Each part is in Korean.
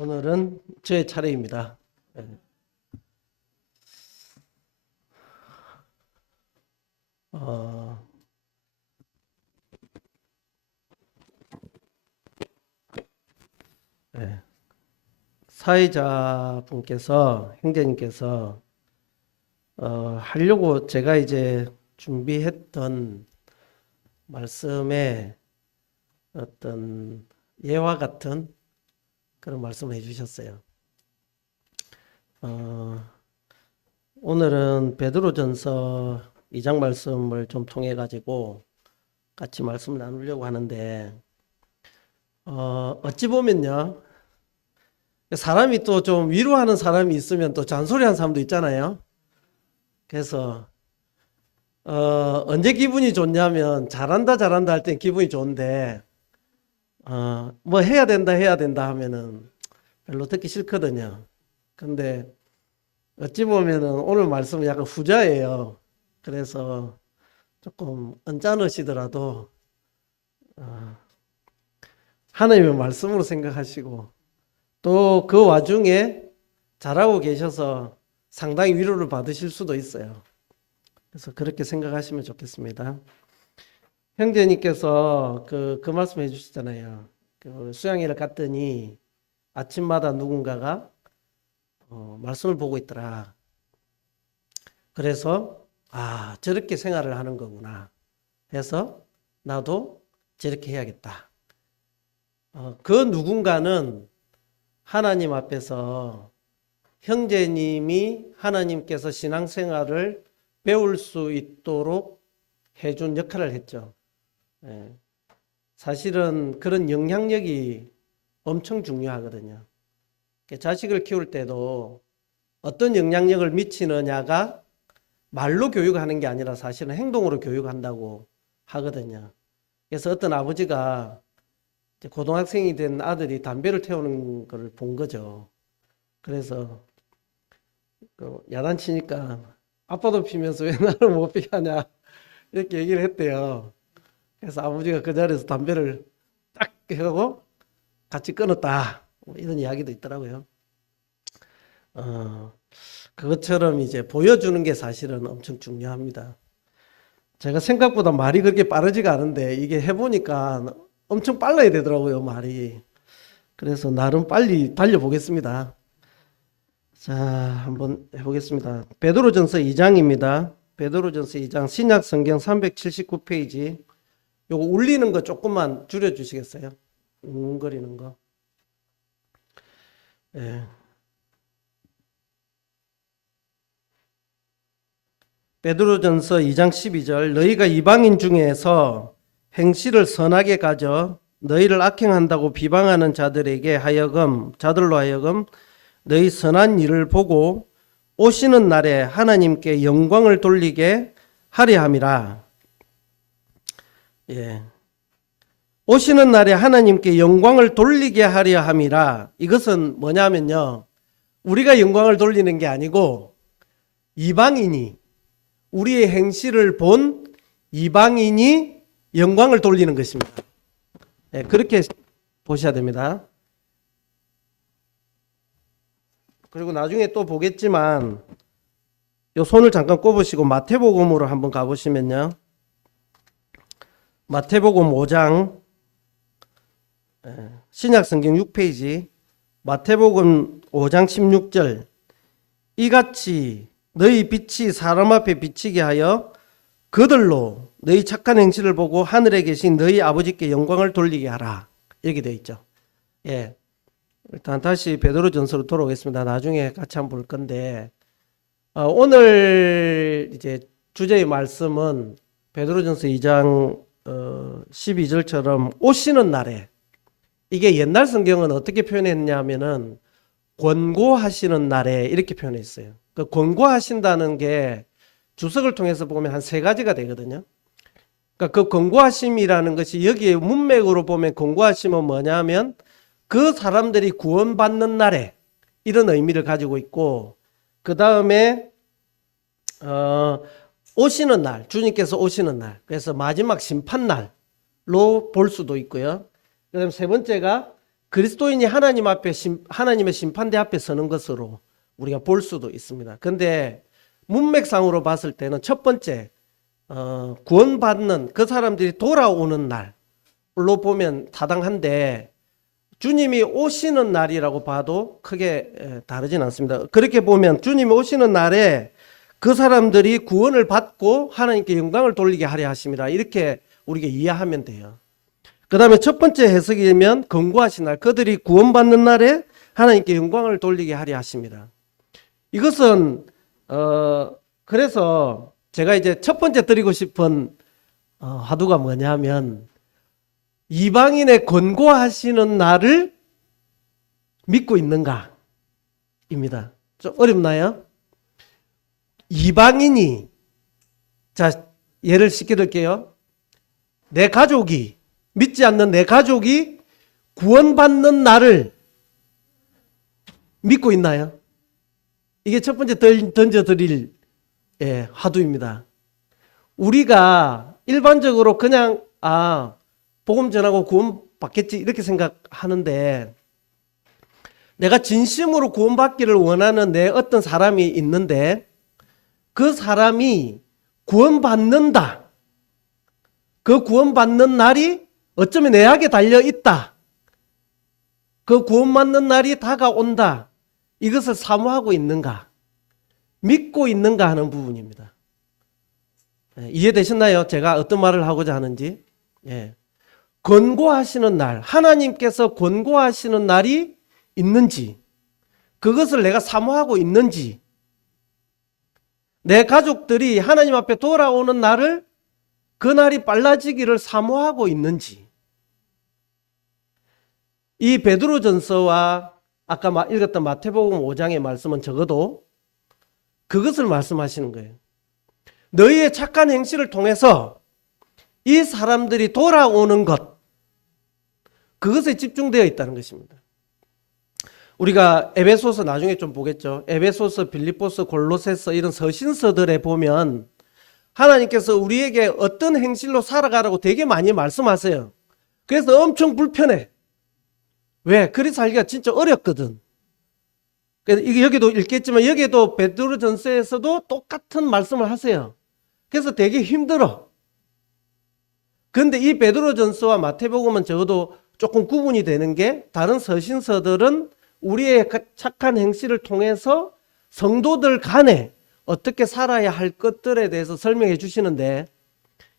오늘은 제 차례입니다. 네. 어, 네. 사회자분께서 형제님께서 하려고 제가 이제 준비했던 말씀에 어떤 예와 같은 그런 말씀을 해주셨어요. 어, 오늘은 베드로전서 2장 말씀을 좀 통해 가지고 같이 말씀을 나누려고 하는데 어찌 보면요. 사람이 또 좀 위로하는 사람이 있으면 또 잔소리하는 사람도 있잖아요. 그래서 언제 기분이 좋냐면 잘한다 잘한다 할 땐 기분이 좋은데 뭐 해야 된다 하면은 별로 듣기 싫거든요. 근데 어찌 보면은 오늘 말씀은 약간 후자예요. 그래서 조금 언짢으시더라도 어, 하나님의 말씀으로 생각하시고 또 그 와중에 잘하고 계셔서 상당히 위로를 받으실 수도 있어요. 그래서 그렇게 생각하시면 좋겠습니다. 형제님께서 그 말씀 해주시잖아요. 그 수양회를 갔더니 아침마다 누군가가 말씀을 보고 있더라. 그래서 저렇게 생활을 하는 거구나 해서 나도 저렇게 해야겠다. 그 누군가는 하나님 앞에서 형제님이 하나님께서 신앙생활을 배울 수 있도록 해준 역할을 했죠. 예. 사실은 그런 영향력이 엄청 중요하거든요. 자식을 키울 때도 어떤 영향력을 미치느냐가 말로 교육하는 게 아니라 사실은 행동으로 교육한다고 하거든요. 그래서 어떤 아버지가 고등학생이 된 아들이 담배를 태우는 걸 본 거죠. 그래서 야단치니까 아빠도 피면서 왜 나를 못 피게 하냐 이렇게 얘기를 했대요. 그래서 아버지가 그 자리에서 담배를 딱 하고 같이 끊었다. 뭐 이런 이야기도 있더라고요. 어, 그것처럼 이제 보여주는 게 사실은 엄청 중요합니다. 제가 생각보다 말이 그렇게 빠르지가 않은데 이게 해보니까 엄청 빨라야 되더라고요, 말이. 그래서 나름 빨리 달려보겠습니다. 자, 한번 해보겠습니다. 베드로전서 2장입니다. 베드로전서 2장 신약 성경 379페이지. 요거 울리는 거 조금만 줄여 주시겠어요? 웅웅거리는 거. 예. 베드로전서 2장 12절 너희가 이방인 중에서 행실을 선하게 가져 너희를 악행한다고 비방하는 자들로 하여금 너희 선한 일을 보고 오시는 날에 하나님께 영광을 돌리게 하려 함이라. 예. 오시는 날에 하나님께 영광을 돌리게 하려 함이라. 이것은 뭐냐면요. 우리가 영광을 돌리는 게 아니고 이방인이 우리의 행실을 본 이방인이 영광을 돌리는 것입니다. 예, 그렇게 보셔야 됩니다. 그리고 나중에 또 보겠지만 요 손을 잠깐 꼽으시고 마태복음으로 한번 가보시면요. 마태복음 5장 신약성경 6페이지 마태복음 5장 16절 이같이 너희 빛이 사람 앞에 비치게 하여 그들로 너희 착한 행실을 보고 하늘에 계신 너희 아버지께 영광을 돌리게 하라. 이렇게 되어 있죠. 예. 일단 다시 베드로전서로 돌아오겠습니다. 나중에 같이 한번 볼 건데 오늘 이제 주제의 말씀은 베드로전서 2장 12절처럼 오시는 날에 이게 옛날 성경은 어떻게 표현했냐면은 권고하시는 날에 이렇게 표현했어요. 그 권고하신다는 게 주석을 통해서 보면 한 세 가지가 되거든요. 그러니까 그 권고하심이라는 것이 여기에 문맥으로 보면 권고하심은 뭐냐면 그 사람들이 구원받는 날에 이런 의미를 가지고 있고 그 다음에 오시는 날, 주님께서 오시는 날, 그래서 마지막 심판 날로 볼 수도 있고요. 그 다음에 세 번째가 그리스도인이 하나님의 심판대 앞에 서는 것으로 우리가 볼 수도 있습니다. 근데 문맥상으로 봤을 때는 첫 번째 구원받는 그 사람들이 돌아오는 날로 보면 타당한데, 주님이 오시는 날이라고 봐도 크게 다르진 않습니다. 그렇게 보면 주님이 오시는 날에 그 사람들이 구원을 받고 하나님께 영광을 돌리게 하려 하심이라, 이렇게 우리가 이해하면 돼요. 그 다음에 첫 번째 해석이면 권고하신 날, 그들이 구원받는 날에 하나님께 영광을 돌리게 하려 하십니다. 이것은 그래서 제가 이제 첫 번째 드리고 싶은 화두가 뭐냐면, 이방인의 권고하시는 날을 믿고 있는가 입니다. 좀 어렵나요? 이방인이, 자, 예를 쉽게 들게요. 내 가족이, 믿지 않는 내 가족이 구원받는 날을 믿고 있나요? 이게 첫 번째 던져드릴 화두입니다. 우리가 일반적으로 그냥 복음 전하고 구원 받겠지 이렇게 생각하는데, 내가 진심으로 구원받기를 원하는 내 어떤 사람이 있는데 그 사람이 구원받는다, 그 구원받는 날이 어쩌면 내에게 달려있다, 그 구원받는 날이 다가온다, 이것을 사모하고 있는가, 믿고 있는가 하는 부분입니다. 이해되셨나요? 제가 어떤 말을 하고자 하는지. 권고하시는 날, 하나님께서 권고하시는 날이 있는지, 그것을 내가 사모하고 있는지, 내 가족들이 하나님 앞에 돌아오는 날을, 그 날이 빨라지기를 사모하고 있는지. 이 베드로전서와 아까 읽었던 마태복음 5장의 말씀은 적어도 그것을 말씀하시는 거예요. 너희의 착한 행실을 통해서 이 사람들이 돌아오는 것, 그것에 집중되어 있다는 것입니다. 우리가 에베소서 나중에 좀 보겠죠. 에베소서, 빌립보서, 골로새서 이런 서신서들에 보면 하나님께서 우리에게 어떤 행실로 살아가라고 되게 많이 말씀하세요. 그래서 엄청 불편해. 왜? 그리 살기가 진짜 어렵거든. 이게 여기도 읽겠지만 여기도 베드로전서에서도 똑같은 말씀을 하세요. 그래서 되게 힘들어. 그런데 이 베드로전서와 마태복음은 적어도 조금 구분이 되는 게, 다른 서신서들은 우리의 착한 행실을 통해서 성도들 간에 어떻게 살아야 할 것들에 대해서 설명해 주시는데,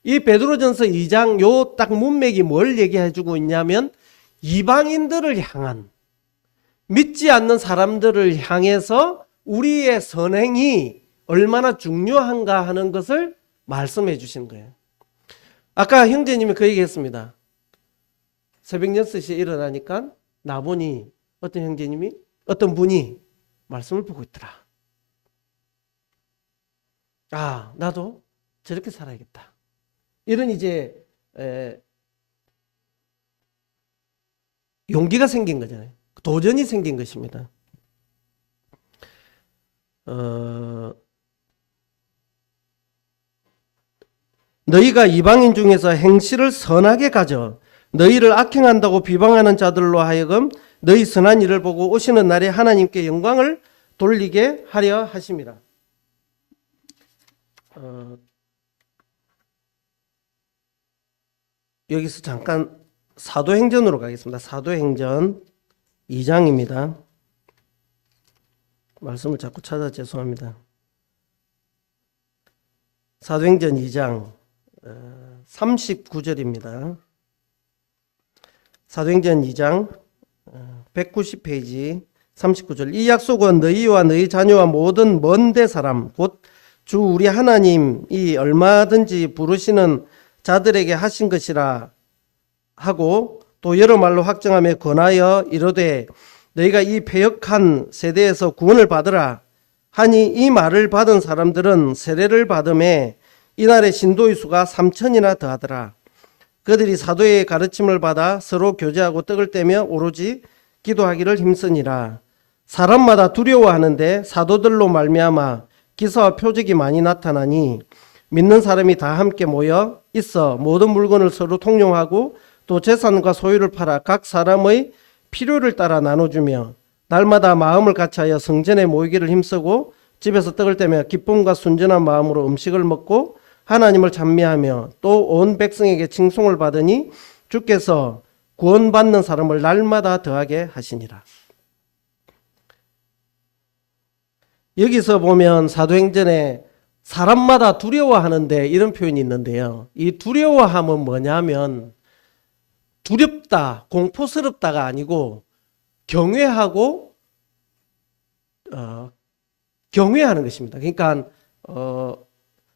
이 베드로전서 2장 요 딱 문맥이 뭘 얘기해 주고 있냐면, 이방인들을 향한, 믿지 않는 사람들을 향해서 우리의 선행이 얼마나 중요한가 하는 것을 말씀해 주신 거예요. 아까 형제님이 그 얘기했습니다. 새벽 6시에 일어나니까 나보니 어떤 분이 말씀을 보고 있더라. 나도 저렇게 살아야겠다. 이런 이제 용기가 생긴 거잖아요. 도전이 생긴 것입니다. 너희가 이방인 중에서 행실을 선하게 가져 너희를 악행한다고 비방하는 자들로 하여금 너희 선한 일을 보고 오시는 날에 하나님께 영광을 돌리게 하려 하심이라. 여기서 잠깐 사도행전으로 가겠습니다. 사도행전 2장입니다. 말씀을 자꾸 찾아 죄송합니다. 사도행전 2장 39절입니다. 사도행전 2장 190페이지 39절. 이 약속은 너희와 너희 자녀와 모든 먼데 사람 곧 주 우리 하나님이 얼마든지 부르시는 자들에게 하신 것이라 하고, 또 여러 말로 확정하며 권하여 이르되 너희가 이 패역한 세대에서 구원을 받으라 하니, 이 말을 받은 사람들은 세례를 받음에 이날의 신도의 수가 3,000이나 더하더라. 그들이 사도의 가르침을 받아 서로 교제하고 떡을 떼며 오로지 기도하기를 힘쓰니라. 사람마다 두려워하는데 사도들로 말미암아 기사와 표적이 많이 나타나니, 믿는 사람이 다 함께 모여 있어 모든 물건을 서로 통용하고 또 재산과 소유를 팔아 각 사람의 필요를 따라 나눠주며 날마다 마음을 같이하여 성전에 모이기를 힘쓰고 집에서 떡을 떼며 기쁨과 순전한 마음으로 음식을 먹고 하나님을 찬미하며 또 온 백성에게 칭송을 받으니 주께서 구원받는 사람을 날마다 더하게 하시니라. 여기서 보면 사도행전에 사람마다 두려워하는데 이런 표현이 있는데요. 이 두려워함은 뭐냐면 두렵다, 공포스럽다가 아니고 경외하고 경외하는 것입니다. 그러니까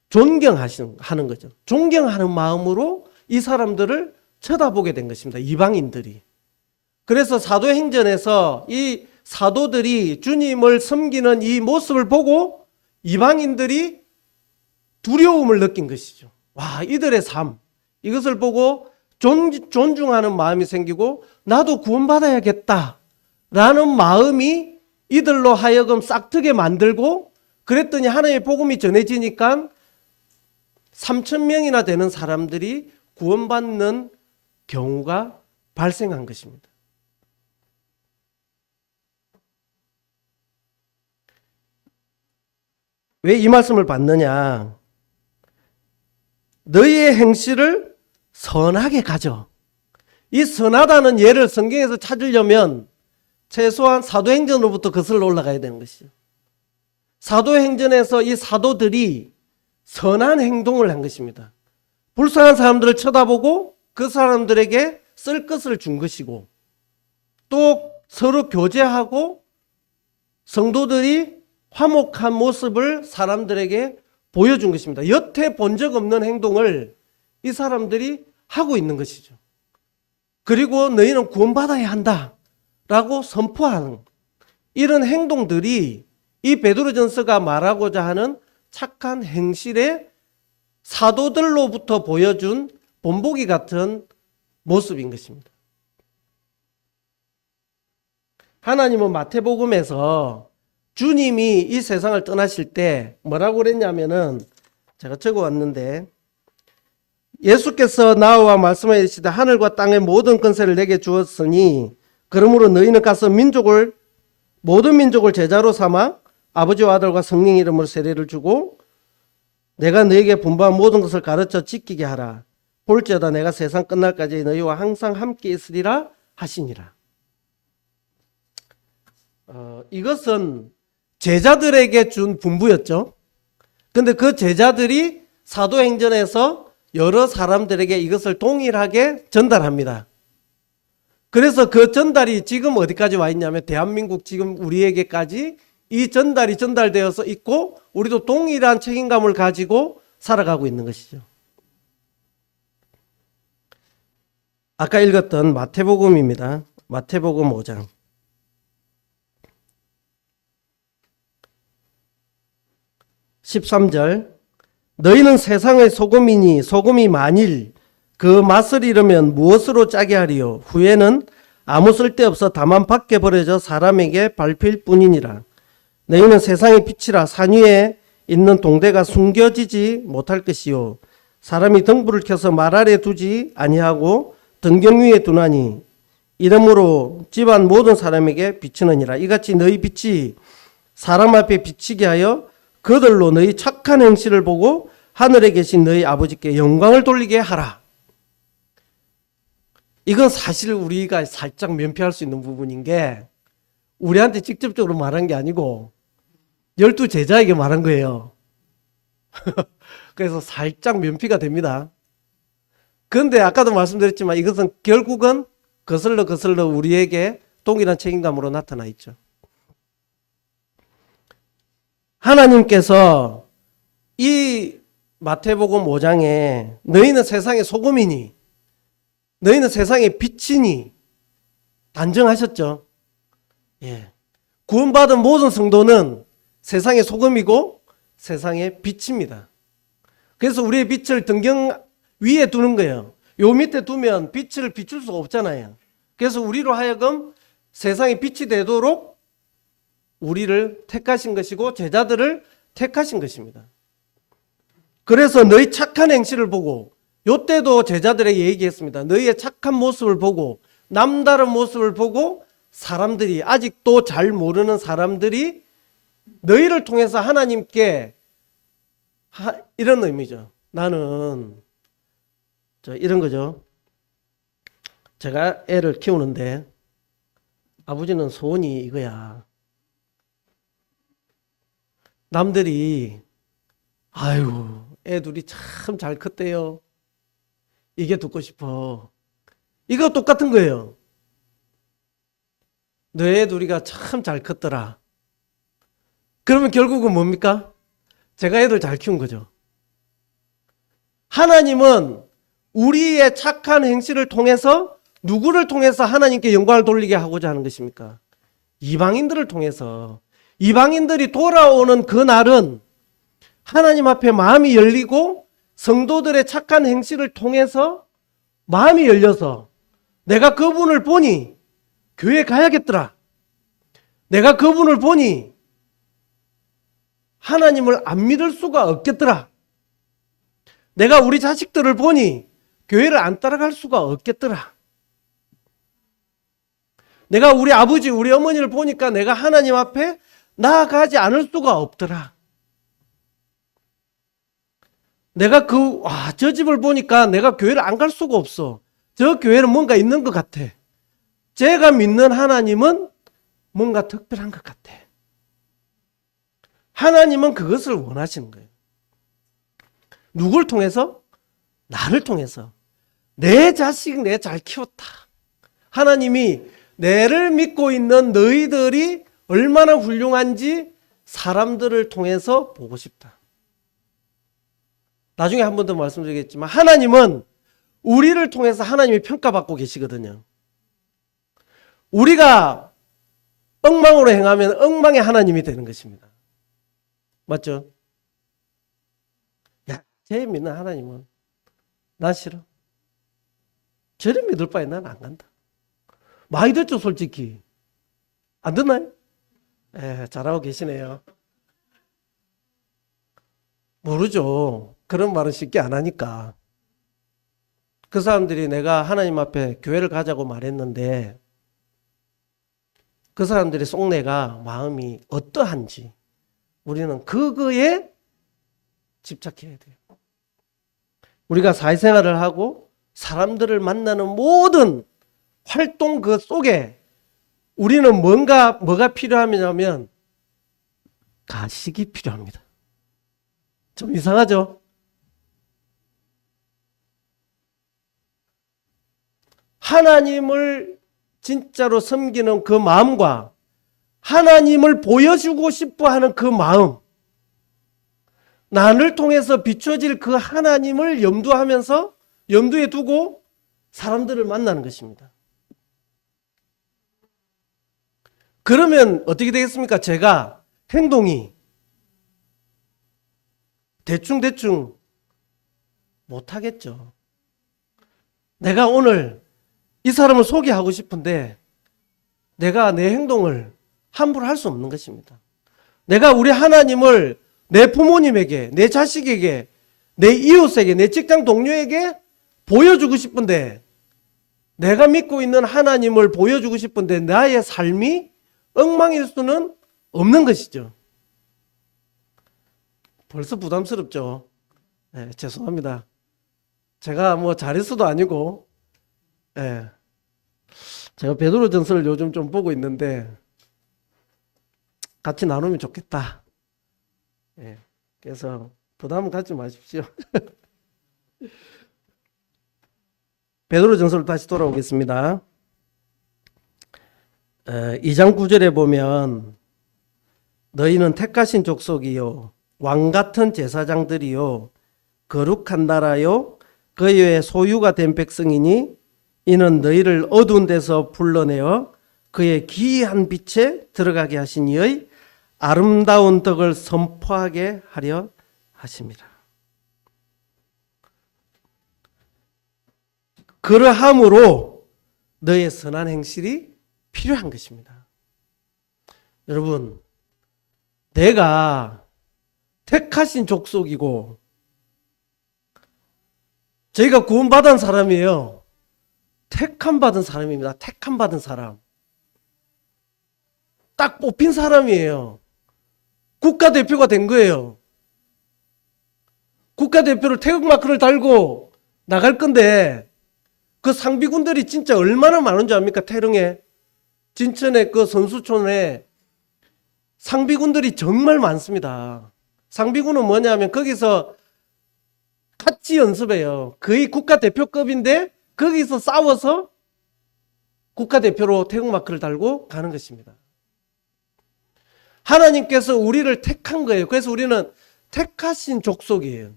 존경하는 거죠. 존경하는 마음으로 이 사람들을 쳐다보게 된 것입니다. 이방인들이. 그래서 사도행전에서 이 사도들이 주님을 섬기는 이 모습을 보고 이방인들이 두려움을 느낀 것이죠. 와, 이들의 삶, 이것을 보고 존중하는 마음이 생기고 나도 구원받아야겠다 라는 마음이 이들로 하여금 싹트게 만들고, 그랬더니 하나님의 복음이 전해지니까 3,000명이나 되는 사람들이 구원받는 경우가 발생한 것입니다. 왜 이 말씀을 받느냐? 너희의 행실을 선하게 가져. 이 선하다는 예를 성경에서 찾으려면 최소한 사도행전으로부터 거슬러 올라가야 되는 것이죠. 사도행전에서 이 사도들이 선한 행동을 한 것입니다. 불쌍한 사람들을 쳐다보고 그 사람들에게 쓸 것을 준 것이고, 또 서로 교제하고 성도들이 화목한 모습을 사람들에게 보여준 것입니다. 여태 본 적 없는 행동을 이 사람들이 하고 있는 것이죠. 그리고 너희는 구원받아야 한다 라고 선포하는 이런 행동들이 이 베드로전서가 말하고자 하는 착한 행실의 사도들로부터 보여준 본보기 같은 모습인 것입니다. 하나님은 마태복음에서 주님이 이 세상을 떠나실 때 뭐라고 그랬냐면은, 제가 적어왔는데, 예수께서 나와 말씀하여 이르시되 하늘과 땅의 모든 권세를 내게 주었으니 그러므로 너희는 가서 모든 민족을 제자로 삼아 아버지와 아들과 성령 이름으로 세례를 주고 내가 너희에게 분부한 모든 것을 가르쳐 지키게 하라. 볼지어다 내가 세상 끝날까지 너희와 항상 함께 있으리라 하시니라. 이것은 제자들에게 준 분부였죠. 근데 그 제자들이 사도행전에서 여러 사람들에게 이것을 동일하게 전달합니다. 그래서 그 전달이 지금 어디까지 와 있냐면 대한민국 지금 우리에게까지 이 전달이 전달되어서 있고 우리도 동일한 책임감을 가지고 살아가고 있는 것이죠. 아까 읽었던 마태복음입니다. 마태복음 5장 13절, 너희는 세상의 소금이니 소금이 만일 그 맛을 잃으면 무엇으로 짜게 하리요? 후에는 아무 쓸데없어 다만 밖에 버려져 사람에게 밟힐 뿐이니라. 너희는 세상의 빛이라. 산 위에 있는 동대가 숨겨지지 못할 것이요 사람이 등불을 켜서 말 아래 두지 아니하고 등경 위에 두나니 이러므로 집안 모든 사람에게 비치느니라. 이같이 너희 빛이 사람 앞에 비치게 하여 그들로 너희 착한 행실을 보고 하늘에 계신 너희 아버지께 영광을 돌리게 하라. 이건 사실 우리가 살짝 면피할 수 있는 부분인 게 우리한테 직접적으로 말한 게 아니고 12 제자에게 말한 거예요. 그래서 살짝 면피가 됩니다. 그런데 아까도 말씀드렸지만 이것은 결국은 거슬러 우리에게 동일한 책임감으로 나타나 있죠. 하나님께서 이 마태복음 5장에 너희는 세상의 소금이니 너희는 세상의 빛이니 단정하셨죠. 예. 구원받은 모든 성도는 세상의 소금이고 세상의 빛입니다. 그래서 우리의 빛을 등경 위에 두는 거예요. 요 밑에 두면 빛을 비출 수가 없잖아요. 그래서 우리로 하여금 세상의 빛이 되도록 우리를 택하신 것이고 제자들을 택하신 것입니다. 그래서 너희 착한 행실을 보고, 요때도 제자들에게 얘기했습니다. 너희의 착한 모습을 보고 남다른 모습을 보고 사람들이, 아직도 잘 모르는 사람들이 너희를 통해서 하나님께 이런 의미죠. 나는 이런 거죠. 제가 애를 키우는데 아버지는 소원이 이거야. 남들이 아유 애 둘이 참 잘 컸대요. 이게 듣고 싶어. 이거 똑같은 거예요. 너 애 둘이가 참 잘 컸더라. 그러면 결국은 뭡니까? 제가 애들 잘 키운 거죠. 하나님은 우리의 착한 행실을 통해서 누구를 통해서 하나님께 영광을 돌리게 하고자 하는 것입니까? 이방인들을 통해서. 이방인들이 돌아오는 그 날은 하나님 앞에 마음이 열리고 성도들의 착한 행실을 통해서 마음이 열려서 내가 그분을 보니 교회 가야겠더라. 내가 그분을 보니 하나님을 안 믿을 수가 없겠더라. 내가 우리 자식들을 보니 교회를 안 따라갈 수가 없겠더라. 내가 우리 아버지, 우리 어머니를 보니까 내가 하나님 앞에 나아가지 않을 수가 없더라. 내가 저 집을 보니까 내가 교회를 안 갈 수가 없어. 저 교회는 뭔가 있는 것 같아. 제가 믿는 하나님은 뭔가 특별한 것 같아. 하나님은 그것을 원하시는 거예요. 누굴 통해서? 나를 통해서. 내 자식 내 잘 키웠다. 하나님이 내를 믿고 있는 너희들이 얼마나 훌륭한지 사람들을 통해서 보고 싶다. 나중에 한 번 더 말씀드리겠지만 하나님은 우리를 통해서 하나님이 평가받고 계시거든요. 우리가 엉망으로 행하면 엉망의 하나님이 되는 것입니다. 맞죠? 야, 쟤 믿는 하나님은 난 싫어. 저를 믿을 바에 난 안 간다. 많이 듣죠, 솔직히. 안 듣나요? 잘하고 계시네요. 모르죠. 그런 말은 쉽게 안 하니까. 그 사람들이 내가 하나님 앞에 교회를 가자고 말했는데 그 사람들의 속내가 마음이 어떠한지 우리는 그거에 집착해야 돼요. 우리가 사회생활을 하고 사람들을 만나는 모든 활동 그 속에 우리는 뭐가 필요하냐면 가식이 필요합니다. 좀 이상하죠? 하나님을 진짜로 섬기는 그 마음과 하나님을 보여주고 싶어 하는 그 마음, 나를 통해서 비춰질 그 하나님을 염두에 두고 사람들을 만나는 것입니다. 그러면 어떻게 되겠습니까? 제가 행동이 대충 못하겠죠. 내가 오늘 이 사람을 소개하고 싶은데 내가 내 행동을 함부로 할 수 없는 것입니다. 내가 우리 하나님을 내 부모님에게, 내 자식에게, 내 이웃에게, 내 직장 동료에게 보여주고 싶은데 내가 믿고 있는 하나님을 보여주고 싶은데 나의 삶이 엉망일 수는 없는 것이죠. 벌써 부담스럽죠. 네, 죄송합니다. 제가 뭐 잘했어도 아니고 제가 베드로전서를 요즘 좀 보고 있는데 같이 나누면 좋겠다. 그래서 부담은 갖지 마십시오. 베드로전서로 다시 돌아오겠습니다. 2장 9절에 보면 너희는 택하신 족속이요 왕같은 제사장들이요 거룩한 나라요 그의 소유가 된 백성이니 이는 너희를 어두운 데서 불러내어 그의 기이한 빛에 들어가게 하신 이의 아름다운 덕을 선포하게 하려 하십니다. 그러함으로 너의 선한 행실이 필요한 것입니다. 여러분, 내가 택하신 족속이고 저희가 구원받은 사람이에요. 택함 받은 사람입니다. 택함 받은 사람. 딱 뽑힌 사람이에요. 국가대표가 된 거예요. 국가대표를 태극마크를 달고 나갈 건데 그 상비군들이 진짜 얼마나 많은 줄 압니까? 태릉에, 진천에, 그 선수촌에 상비군들이 정말 많습니다. 상비군은 뭐냐면 거기서 같이 연습해요. 거의 국가대표급인데 거기서 싸워서 국가대표로 태극마크를 달고 가는 것입니다. 하나님께서 우리를 택한 거예요. 그래서 우리는 택하신 족속이에요.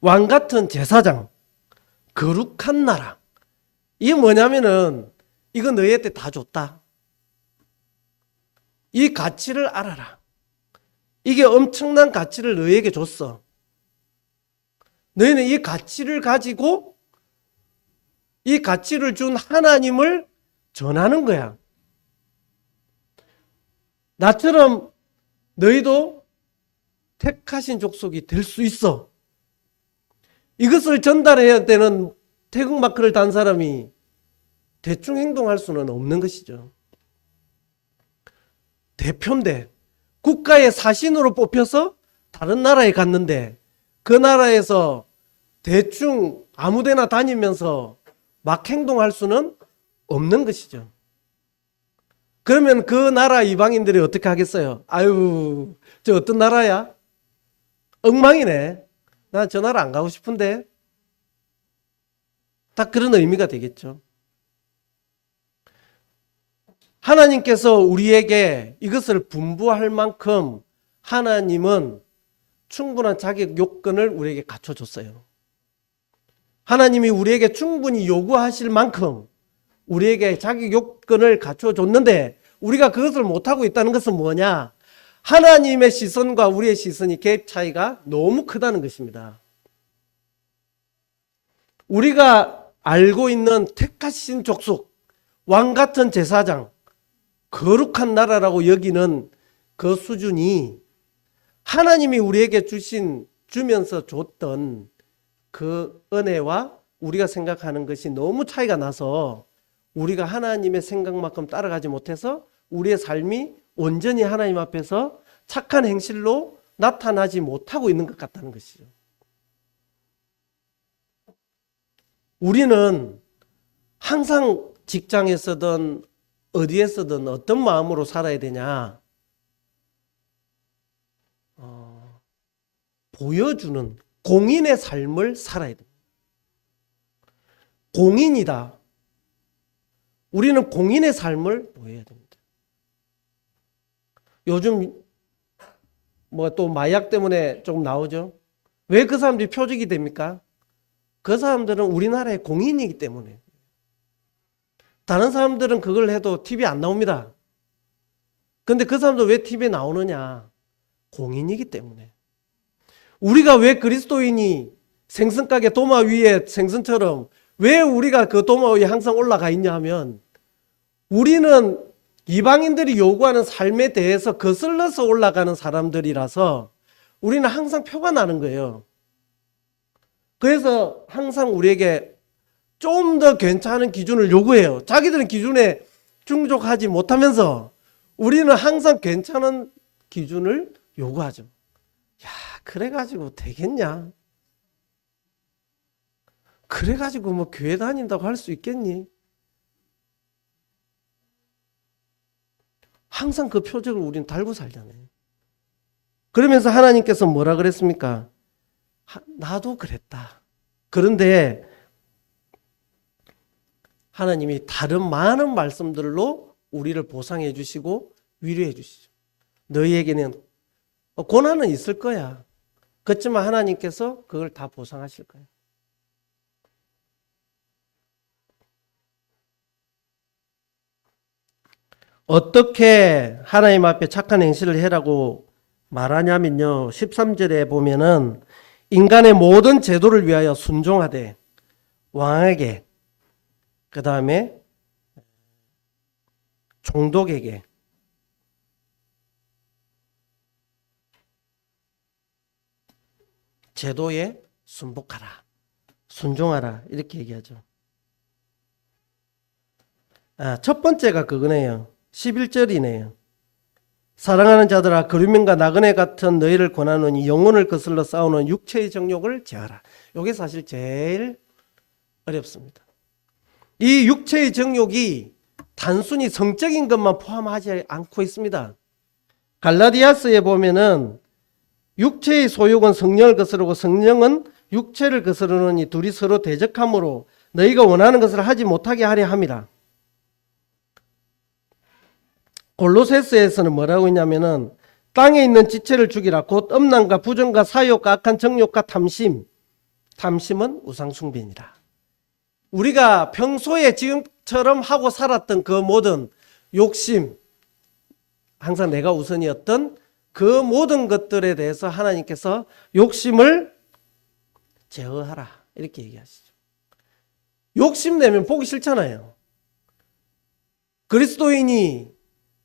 왕같은 제사장, 거룩한 나라. 이게 뭐냐면은 이거 너희한테 다 줬다. 이 가치를 알아라. 이게 엄청난 가치를 너희에게 줬어. 너희는 이 가치를 가지고 이 가치를 준 하나님을 전하는 거야. 나처럼 너희도 택하신 족속이 될 수 있어. 이것을 전달해야 되는 태극마크를 단 사람이 대충 행동할 수는 없는 것이죠. 대표인데 국가의 사신으로 뽑혀서 다른 나라에 갔는데 그 나라에서 대충 아무데나 다니면서 막 행동할 수는 없는 것이죠. 그러면 그 나라 이방인들이 어떻게 하겠어요? 아유, 저 어떤 나라야? 엉망이네. 나 저 나라 안 가고 싶은데. 딱 그런 의미가 되겠죠. 하나님께서 우리에게 이것을 분부할 만큼 하나님은 충분한 자격 요건을 우리에게 갖춰줬어요. 하나님이 우리에게 충분히 요구하실 만큼 우리에게 자격 요건을 갖춰줬는데 우리가 그것을 못하고 있다는 것은 뭐냐? 하나님의 시선과 우리의 시선이 갭 차이가 너무 크다는 것입니다. 우리가 알고 있는 택하신 족속, 왕같은 제사장, 거룩한 나라라고 여기는 그 수준이 하나님이 우리에게 주면서 줬던 그 은혜와 우리가 생각하는 것이 너무 차이가 나서 우리가 하나님의 생각만큼 따라가지 못해서 우리의 삶이 온전히 하나님 앞에서 착한 행실로 나타나지 못하고 있는 것 같다는 것이죠. 우리는 항상 직장에서든 어디에서든 어떤 마음으로 살아야 되냐? 보여주는 공인의 삶을 살아야 됩니다. 공인이다. 우리는 공인의 삶을 보여야 됩니다. 요즘 뭐 또 마약 때문에 조금 나오죠. 왜 그 사람들이 표적이 됩니까? 그 사람들은 우리나라의 공인이기 때문에. 다른 사람들은 그걸 해도 TV에 안 나옵니다. 근데 그 사람들 왜 TV에 나오느냐? 공인이기 때문에. 우리가 왜 그리스도인이 생선가게 도마 위에 생선처럼 왜 우리가 그 도마 위에 항상 올라가 있냐 하면 우리는 이방인들이 요구하는 삶에 대해서 거슬러서 올라가는 사람들이라서 우리는 항상 표가 나는 거예요. 그래서 항상 우리에게 좀 더 괜찮은 기준을 요구해요. 자기들은 기준에 충족하지 못하면서 우리는 항상 괜찮은 기준을 요구하죠. 야, 그래가지고 되겠냐? 그래가지고 뭐 교회 다닌다고 할 수 있겠니? 항상 그 표적을 우리는 달고 살잖아요. 그러면서 하나님께서 뭐라 그랬습니까? 나도 그랬다. 그런데 하나님이 다른 많은 말씀들로 우리를 보상해 주시고 위로해 주시죠. 너희에게는 고난은 있을 거야. 그렇지만 하나님께서 그걸 다 보상하실 거예요. 어떻게 하나님 앞에 착한 행실을 해라고 말하냐면요. 13절에 보면은 인간의 모든 제도를 위하여 순종하되 왕에게, 그 다음에 종독에게, 제도에 순복하라, 순종하라 이렇게 얘기하죠. 첫 번째가 그거네요. 11절이네요. 사랑하는 자들아 그루민과 나그네 같은 너희를 권하노니 영혼을 거슬러 싸우는 육체의 정욕을 제하라. 이게 사실 제일 어렵습니다. 이 육체의 정욕이 단순히 성적인 것만 포함하지 않고 있습니다. 갈라디아서에 보면은 육체의 소욕은 성령을 거스르고 성령은 육체를 거스르느니 둘이 서로 대적함으로 너희가 원하는 것을 하지 못하게 하려 함이라. 골로새서에서는 뭐라고 했냐면은 땅에 있는 지체를 죽이라. 곧 음란과 부정과 사욕과 악한 정욕과 탐심. 탐심은 우상숭배니라. 우리가 평소에 지금처럼 하고 살았던 그 모든 욕심, 항상 내가 우선이었던 그 모든 것들에 대해서 하나님께서 욕심을 제어하라 이렇게 얘기하시죠. 욕심 내면 보기 싫잖아요. 그리스도인이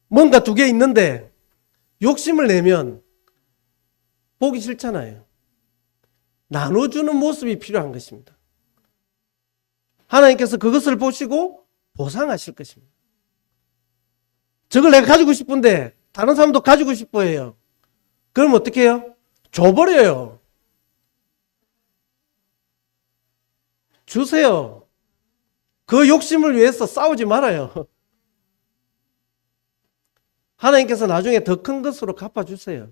뭔가 두 개 있는데 욕심을 내면 보기 싫잖아요. 나눠주는 모습이 필요한 것입니다. 하나님께서 그것을 보시고 보상하실 것입니다. 저걸 내가 가지고 싶은데 다른 사람도 가지고 싶어 해요. 그럼 어떻게 해요? 줘버려요. 주세요. 그 욕심을 위해서 싸우지 말아요. 하나님께서 나중에 더 큰 것으로 갚아주세요.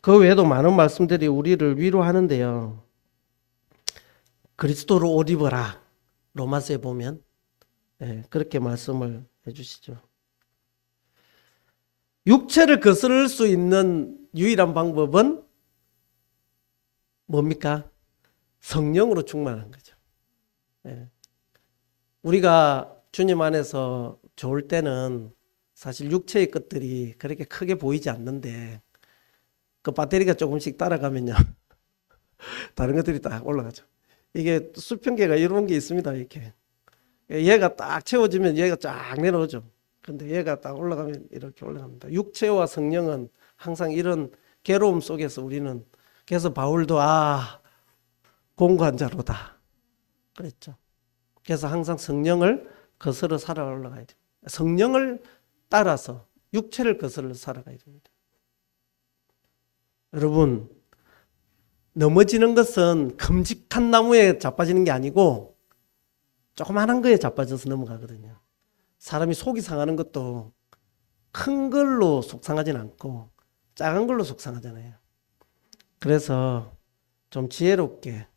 그 외에도 많은 말씀들이 우리를 위로하는데요. 그리스도로 옷 입어라. 로마서에 보면 그렇게 말씀을 해주시죠. 육체를 거스를 수 있는 유일한 방법은 뭡니까? 성령으로 충만한 거죠. 우리가 주님 안에서 좋을 때는 사실 육체의 것들이 그렇게 크게 보이지 않는데 그 배터리가 조금씩 따라가면요. 다른 것들이 딱 올라가죠. 이게 수평계가 이런 게 있습니다. 이렇게. 얘가 딱 채워지면 얘가 쫙 내려오죠. 근데 얘가 딱 올라가면 이렇게 올라갑니다. 육체와 성령은 항상 이런 괴로움 속에서 우리는 그래서 바울도 공고한 자로다 그랬죠. 그래서 항상 성령을 거스러 살아 올라가야 돼요. 성령을 따라서 육체를 거스러 살아가야 됩니다. 여러분 넘어지는 것은 큼직한 나무에 자빠지는 게 아니고 조그마한 거에 자빠져서 넘어가거든요. 사람이 속이 상하는 것도 큰 걸로 속상하진 않고 작은 걸로 속상하잖아요. 그래서 좀 지혜롭게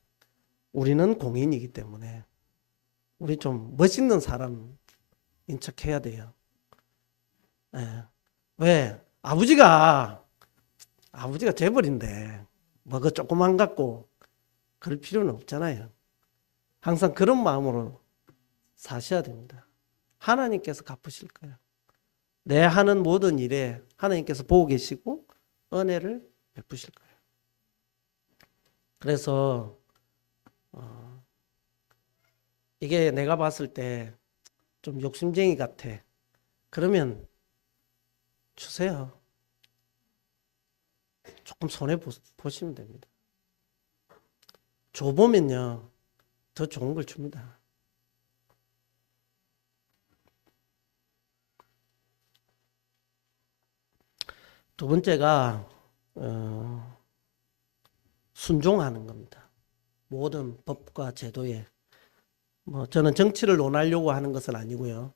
우리는 공인이기 때문에 우리 좀 멋있는 사람인 척 해야 돼요. 왜? 아버지가 재벌인데 뭐 그 조그만 갖고 그럴 필요는 없잖아요. 항상 그런 마음으로 사셔야 됩니다. 하나님께서 갚으실 거예요. 내 하는 모든 일에 하나님께서 보고 계시고 은혜를 베푸실 거예요. 그래서 이게 내가 봤을 때 좀 욕심쟁이 같아. 그러면 주세요. 조금 손해 보시면 됩니다. 줘보면요 더 좋은 걸 줍니다. 두 번째가 순종하는 겁니다. 모든 법과 제도에 저는 정치를 논하려고 하는 것은 아니고요.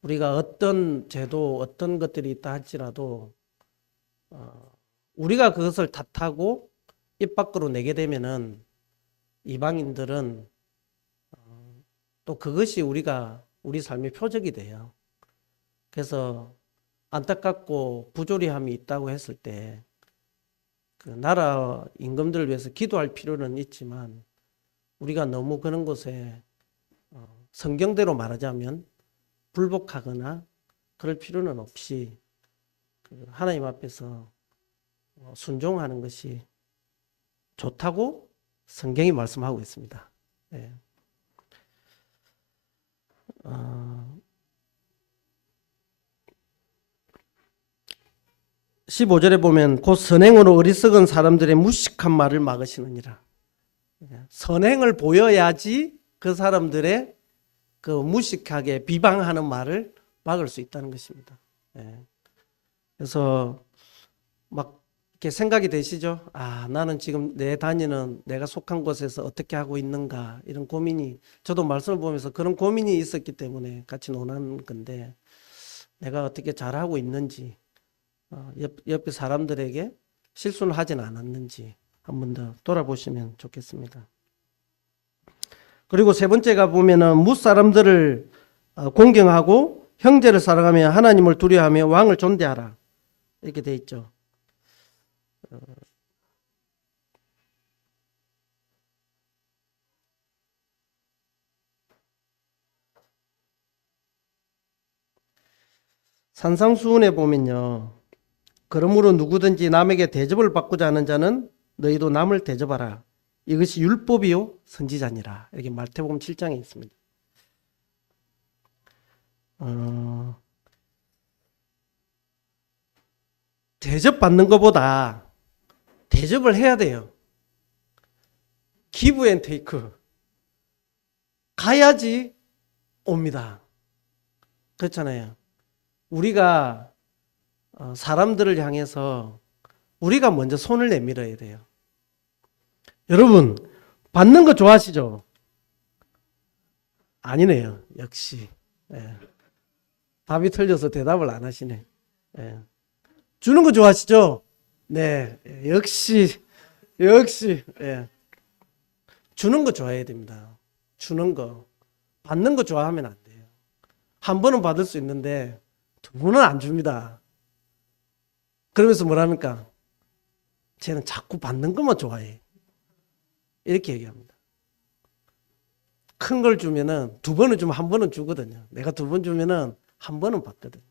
우리가 어떤 제도 어떤 것들이 있다 할지라도 우리가 그것을 탓하고 입 밖으로 내게 되면은 이방인들은 또 그것이 우리 삶의 표적이 돼요. 그래서 안타깝고 부조리함이 있다고 했을 때 그 나라 임금들을 위해서 기도할 필요는 있지만 우리가 너무 그런 곳에 성경대로 말하자면 불복하거나 그럴 필요는 없이 하나님 앞에서 순종하는 것이 좋다고 성경이 말씀하고 있습니다. 15절에 보면 곧 선행으로 어리석은 사람들의 무식한 말을 막으시느니라. 선행을 보여야지 그 사람들의 그 무식하게 비방하는 말을 막을 수 있다는 것입니다. 그래서 막 이렇게 생각이 되시죠? 아, 나는 지금 내 다니는 내가 속한 곳에서 어떻게 하고 있는가 이런 고민이, 저도 말씀을 보면서 그런 고민이 있었기 때문에 같이 논하는 건데, 내가 어떻게 잘하고 있는지, 옆에 사람들에게 실수를 하진 않았는지 한 번 더 돌아보시면 좋겠습니다. 그리고 세 번째가 보면은 무사람들을 공경하고 형제를 사랑하며 하나님을 두려워하며 왕을 존대하라, 이렇게 돼 있죠. 산상수훈에 보면요, 그러므로 누구든지 남에게 대접을 받고자 하는 자는 너희도 남을 대접하라, 이것이 율법이요 선지자니라, 이렇게 마태복음 7장에 있습니다. 대접받는 것보다 대접을 해야 돼요. 기브 앤 테이크, 가야지 옵니다. 그렇잖아요. 우리가 사람들을 향해서 우리가 먼저 손을 내밀어야 돼요. 여러분, 받는 거 좋아하시죠? 아니네요. 역시. 답이 틀려서 대답을 안 하시네. 주는 거 좋아하시죠? 네. 역시. 주는 거 좋아해야 됩니다. 주는 거. 받는 거 좋아하면 안 돼요. 한 번은 받을 수 있는데 두 번은 안 줍니다. 그러면서 뭐랍니까? 쟤는 자꾸 받는 것만 좋아해. 이렇게 얘기합니다. 큰 걸 주면은 두 번은 주면 한 번은 주거든요. 내가 두 번 주면은 한 번은 받거든요.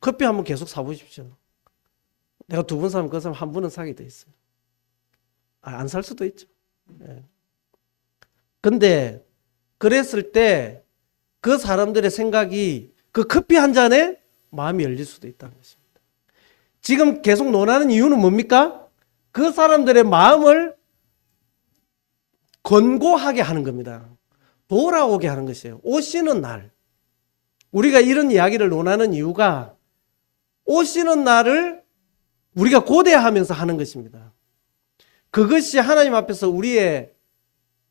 커피 한 번 계속 사보십시오. 내가 두 번 사면 그 사람 한 번은 사게 돼 있어요. 안 살 수도 있죠. 근데 그랬을 때 그 사람들의 생각이 그 커피 한 잔에 마음이 열릴 수도 있다는 것입니다. 지금 계속 논하는 이유는 뭡니까? 그 사람들의 마음을 권고하게 하는 겁니다. 돌아오게 하는 것이에요. 오시는 날. 우리가 이런 이야기를 논하는 이유가 오시는 날을 우리가 고대하면서 하는 것입니다. 그것이 하나님 앞에서 우리의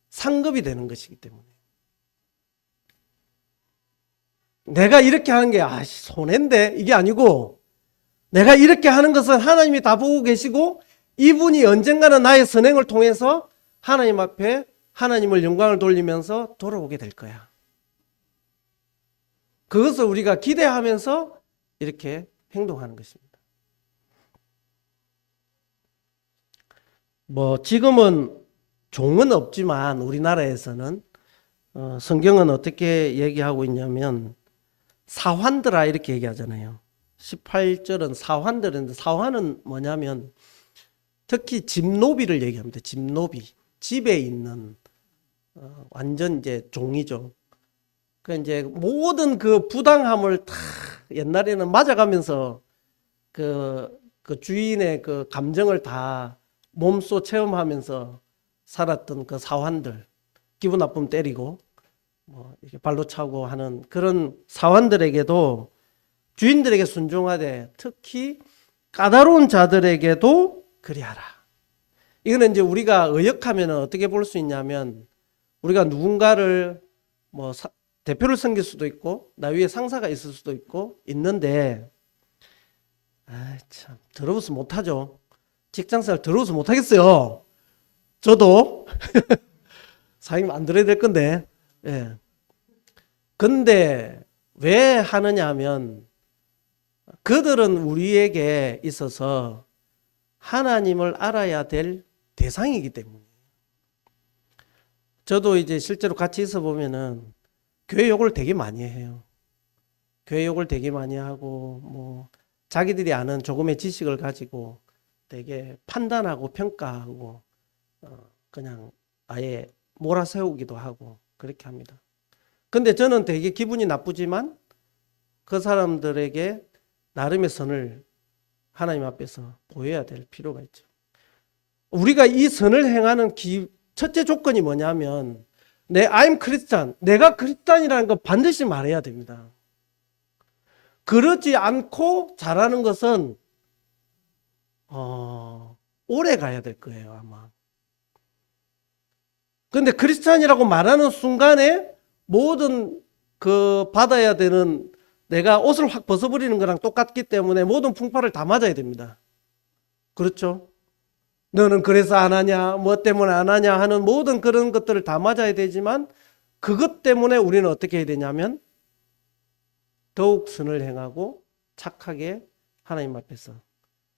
상급이 되는 것이기 때문에. 내가 이렇게 하는 게 손해인데 이게 아니고, 내가 이렇게 하는 것은 하나님이 다 보고 계시고 이분이 언젠가는 나의 선행을 통해서 하나님 앞에 하나님을 영광을 돌리면서 돌아오게 될 거야. 그것을 우리가 기대하면서 이렇게 행동하는 것입니다. 지금은 종은 없지만 우리나라에서는 성경은 어떻게 얘기하고 있냐면 사환들아 이렇게 얘기하잖아요. 18절은 사환들인데, 사환은 뭐냐면 특히 집노비를 얘기합니다. 집노비, 집에 있는 완전 이제 종이죠. 그 이제 모든 그 부당함을 다 옛날에는 맞아가면서 그 주인의 그 감정을 다 몸소 체험하면서 살았던 그 사환들, 기분 나쁘면 때리고 이렇게 발로 차고 하는 그런 사환들에게도 주인들에게 순종하되 특히 까다로운 자들에게도 그리하라. 이거는 이제 우리가 의역하면 어떻게 볼 수 있냐면, 우리가 누군가를 대표를 섬길 수도 있고 나 위에 상사가 있을 수도 있고 있는데, 참 더러워서 못하죠. 직장생활 더러워서 못하겠어요. 저도 사장님 안 들어야 될 건데. 근데 왜 하느냐 하면 그들은 우리에게 있어서 하나님을 알아야 될 대상이기 때문에. 저도 이제 실제로 같이 있어 보면은 교회 욕을 되게 많이 해요. 교회 욕을 되게 많이 하고 자기들이 아는 조금의 지식을 가지고 되게 판단하고 평가하고 그냥 아예 몰아세우기도 하고 그렇게 합니다. 근데 저는 되게 기분이 나쁘지만 그 사람들에게 나름의 선을 하나님 앞에서 보여야 될 필요가 있죠. 우리가 이 선을 행하는 첫째 조건이 뭐냐면 I'm Christian, 내가 크리스찬이라는 거 반드시 말해야 됩니다. 그러지 않고 잘하는 것은 오래 가야 될 거예요, 아마. 근데 크리스찬이라고 말하는 순간에 모든 그 받아야 되는, 내가 옷을 확 벗어버리는 거랑 똑같기 때문에 모든 풍파를 다 맞아야 됩니다. 그렇죠? 너는 그래서 안 하냐, 뭐 때문에 안 하냐 하는 모든 그런 것들을 다 맞아야 되지만, 그것 때문에 우리는 어떻게 해야 되냐면 더욱 선을 행하고 착하게 하나님 앞에서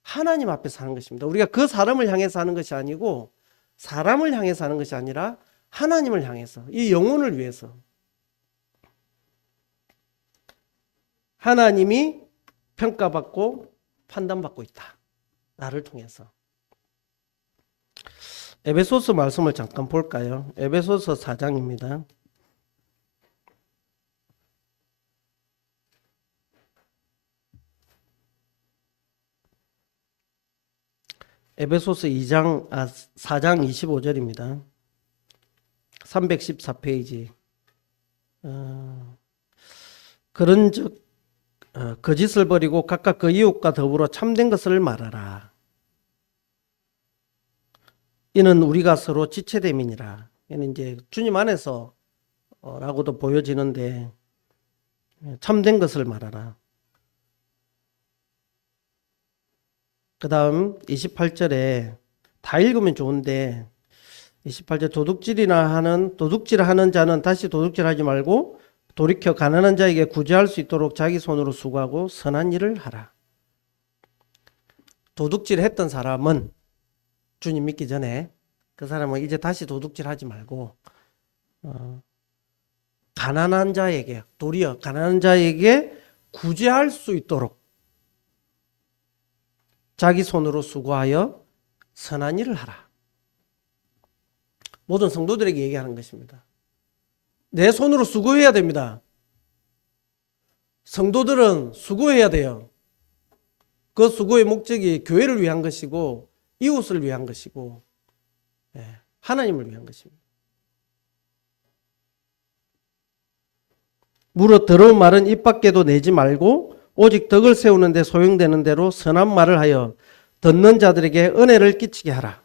하는 것입니다. 우리가 그 사람을 향해서 하는 것이 아니고, 사람을 향해서 하는 것이 아니라 하나님을 향해서, 이 영혼을 위해서. 하나님이 평가받고 판단받고 있다, 나를 통해서. 에베소서 말씀을 잠깐 볼까요? 에베소서 4장입니다. 에베소서 4장 25절입니다. 314페이지. 그런즉 거짓을 버리고 각각 그 이웃과 더불어 참된 것을 말하라. 이는 우리가 서로 지체됨이니라. 이는 이제 주님 안에서 라고도 보여지는데, 참된 것을 말하라. 그 다음 28절에 다 읽으면 좋은데, 28절 도둑질하는 자는 다시 도둑질하지 말고 돌이켜 가난한 자에게 구제할 수 있도록 자기 손으로 수고하고 선한 일을 하라. 도둑질했던 사람은 주님 믿기 전에 그 사람은 이제 다시 도둑질하지 말고 가난한 자에게, 도리어 가난한 자에게 구제할 수 있도록 자기 손으로 수고하여 선한 일을 하라. 모든 성도들에게 얘기하는 것입니다. 내 손으로 수고해야 됩니다. 성도들은 수고해야 돼요. 그 수고의 목적이 교회를 위한 것이고 이웃을 위한 것이고 하나님을 위한 것입니다. 무릇 더러운 말은 입 밖에도 내지 말고 오직 덕을 세우는 데 소용되는 대로 선한 말을 하여 듣는 자들에게 은혜를 끼치게 하라.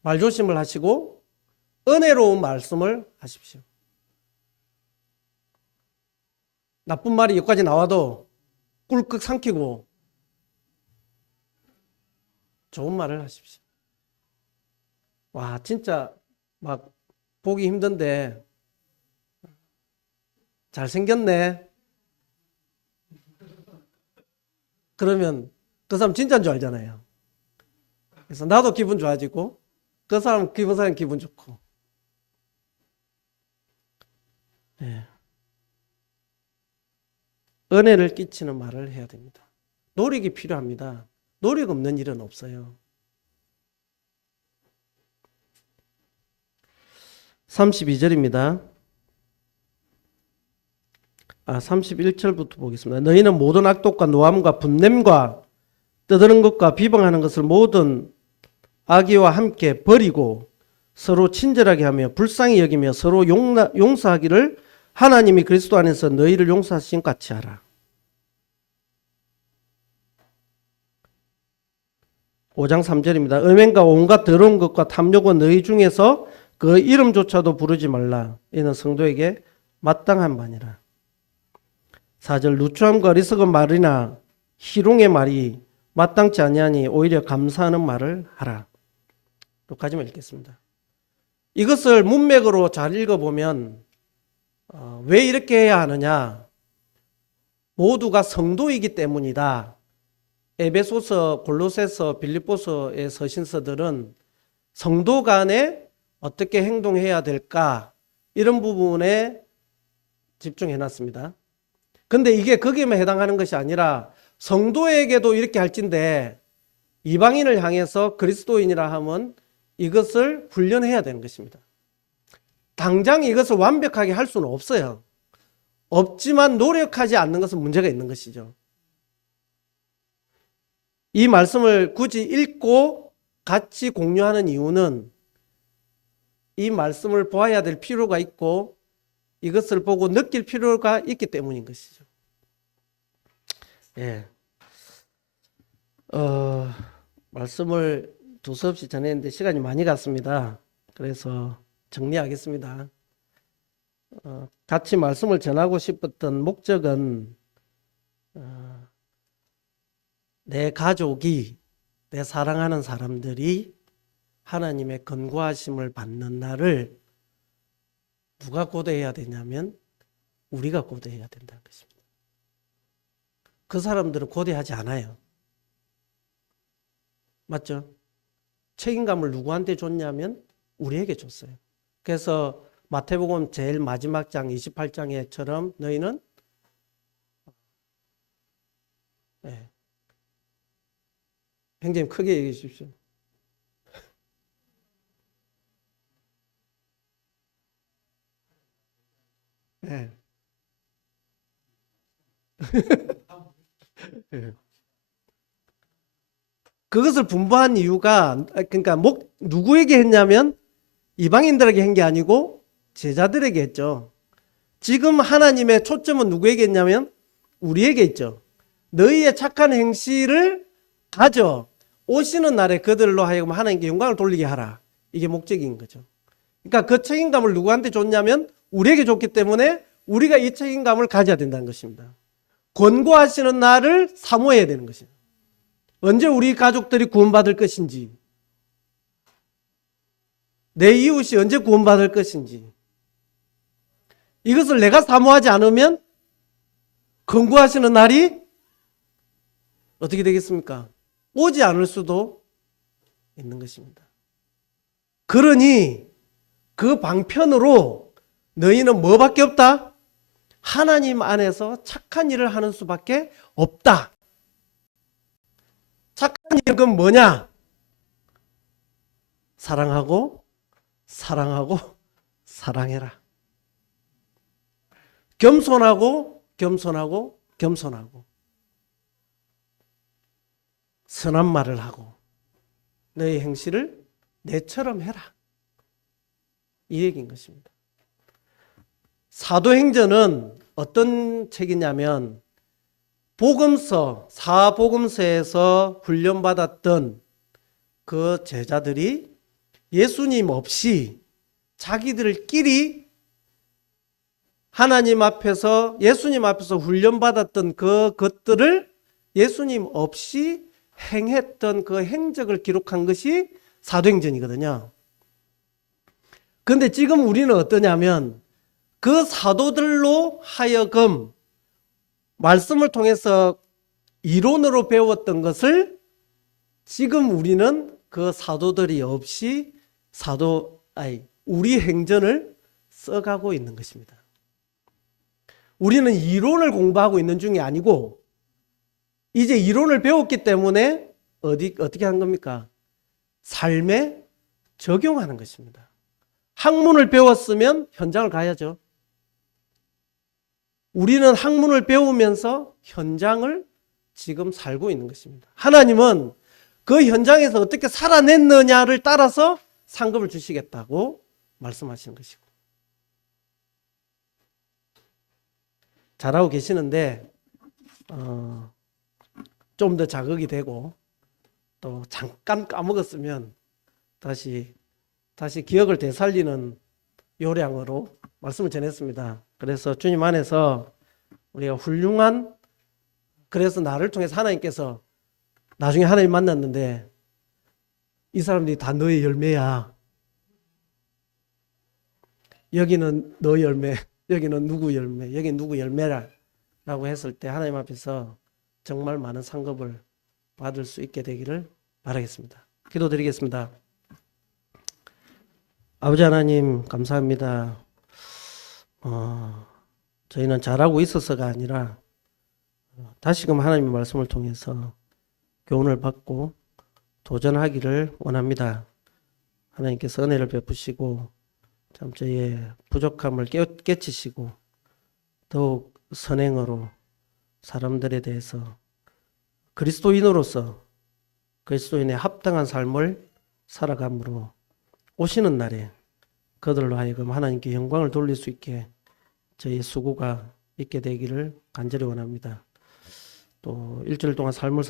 말조심을 하시고 은혜로운 말씀을 하십시오. 나쁜 말이 여기까지 나와도 꿀꺽 삼키고 좋은 말을 하십시오. 와, 진짜 막 보기 힘든데 잘생겼네. 그러면 그 사람 진짜인 줄 알잖아요. 그래서 나도 기분 좋아지고 그 사람 기분 좋고. 은혜를 끼치는 말을 해야 됩니다. 노력이 필요합니다. 노력 없는 일은 없어요. 32절입니다. 31절부터 보겠습니다. 너희는 모든 악독과 노함과 분냄과 떠드는 것과 비방하는 것을 모든 악의와 함께 버리고 서로 친절하게 하며 불쌍히 여기며 서로 용서하기를 하나님이 그리스도 안에서 너희를 용서하신 같이 하라. 5장 3절입니다. 음행과 온갖 더러운 것과 탐욕은 너희 중에서 그 이름조차도 부르지 말라. 이는 성도에게 마땅한 바니라. 4절 누추함과 어리석은 말이나 희롱의 말이 마땅치 아니하니 오히려 감사하는 말을 하라. 여기까지만 읽겠습니다. 이것을 문맥으로 잘 읽어보면 왜 이렇게 해야 하느냐? 모두가 성도이기 때문이다. 에베소서, 골로새서, 빌립보서의 서신서들은 성도 간에 어떻게 행동해야 될까? 이런 부분에 집중해 놨습니다. 근데 이게 거기에만 해당하는 것이 아니라 성도에게도 이렇게 할진데 이방인을 향해서 그리스도인이라 하면 이것을 훈련해야 되는 것입니다. 당장 이것을 완벽하게 할 수는 없어요. 없지만 노력하지 않는 것은 문제가 있는 것이죠. 이 말씀을 굳이 읽고 같이 공유하는 이유는 이 말씀을 보아야 될 필요가 있고 이것을 보고 느낄 필요가 있기 때문인 것이죠. 예. 말씀을 두서없이 전했는데 시간이 많이 갔습니다. 그래서 정리하겠습니다. 같이 말씀을 전하고 싶었던 목적은 내 가족이, 내 사랑하는 사람들이 하나님의 건고하심을 받는 날을 누가 고대해야 되냐면 우리가 고대해야 된다는 것입니다. 그 사람들은 고대하지 않아요. 맞죠? 책임감을 누구한테 줬냐면 우리에게 줬어요. 그래서 마태복음 제일 마지막 장 28장에처럼 너희는 형제님 크게 얘기해 주십시오. 네. 네. 그것을 분부한 이유가 그러니까 누구에게 했냐면 이방인들에게 한 게 아니고 제자들에게 했죠. 지금 하나님의 초점은 누구에게 했냐면 우리에게 있죠. 너희의 착한 행실을 가져 오시는 날에 그들로 하여금 하나님께 영광을 돌리게 하라. 이게 목적인 거죠. 그러니까 그 책임감을 누구한테 줬냐면 우리에게 줬기 때문에 우리가 이 책임감을 가져야 된다는 것입니다. 권고하시는 날을 사모해야 되는 것입니다. 언제 우리 가족들이 구원받을 것인지, 내 이웃이 언제 구원받을 것인지, 이것을 내가 사모하지 않으면 권고하시는 날이 어떻게 되겠습니까? 오지 않을 수도 있는 것입니다. 그러니 그 방편으로 너희는 뭐밖에 없다? 하나님 안에서 착한 일을 하는 수밖에 없다. 착한 일은 뭐냐? 사랑하고 사랑하고 사랑해라. 겸손하고 겸손하고 겸손하고 선한 말을 하고 너의 행실을 내처럼 해라. 이 얘기인 것입니다. 사도행전은 어떤 책이냐면 복음서, 사복음서에서 훈련받았던 그 제자들이 예수님 없이 자기들끼리 하나님 앞에서 예수님 앞에서 훈련받았던 그것들을 예수님 없이 행했던 그 행적을 기록한 것이 사도행전이거든요. 그런데 지금 우리는 어떠냐면 그 사도들로 하여금 말씀을 통해서 이론으로 배웠던 것을 지금 우리는 그 사도들이 없이 우리 행전을 써가고 있는 것입니다. 우리는 이론을 공부하고 있는 중이 아니고 이제 이론을 배웠기 때문에 어떻게 하는 겁니까? 삶에 적용하는 것입니다. 학문을 배웠으면 현장을 가야죠. 우리는 학문을 배우면서 현장을 지금 살고 있는 것입니다. 하나님은 그 현장에서 어떻게 살아냈느냐를 따라서 상급을 주시겠다고 말씀하시는 것이고. 잘하고 계시는데 좀 더 자극이 되고 또 잠깐 까먹었으면 다시 기억을 되살리는 요량으로 말씀을 전했습니다. 그래서 주님 안에서 우리가 훌륭한, 그래서 나를 통해서 하나님께서 나중에 하나님 만났는데 이 사람들이 다 너의 열매야. 여기는 너 열매, 여기는 누구 열매, 여기는 누구 열매라 라고 했을 때 하나님 앞에서 정말 많은 상급을 받을 수 있게 되기를 바라겠습니다. 기도드리겠습니다. 아버지 하나님 감사합니다. 저희는 잘하고 있어서가 아니라 다시금 하나님의 말씀을 통해서 교훈을 받고 도전하기를 원합니다. 하나님께서 은혜를 베푸시고 참 저희의 부족함을 깨치시고 더욱 선행으로 사람들에 대해서 그리스도인으로서 그리스도인의 합당한 삶을 살아감으로 오시는 날에 그들로 하여금 하나님께 영광을 돌릴 수 있게 저희 수고가 있게 되기를 간절히 원합니다. 또 일주일 동안 삶을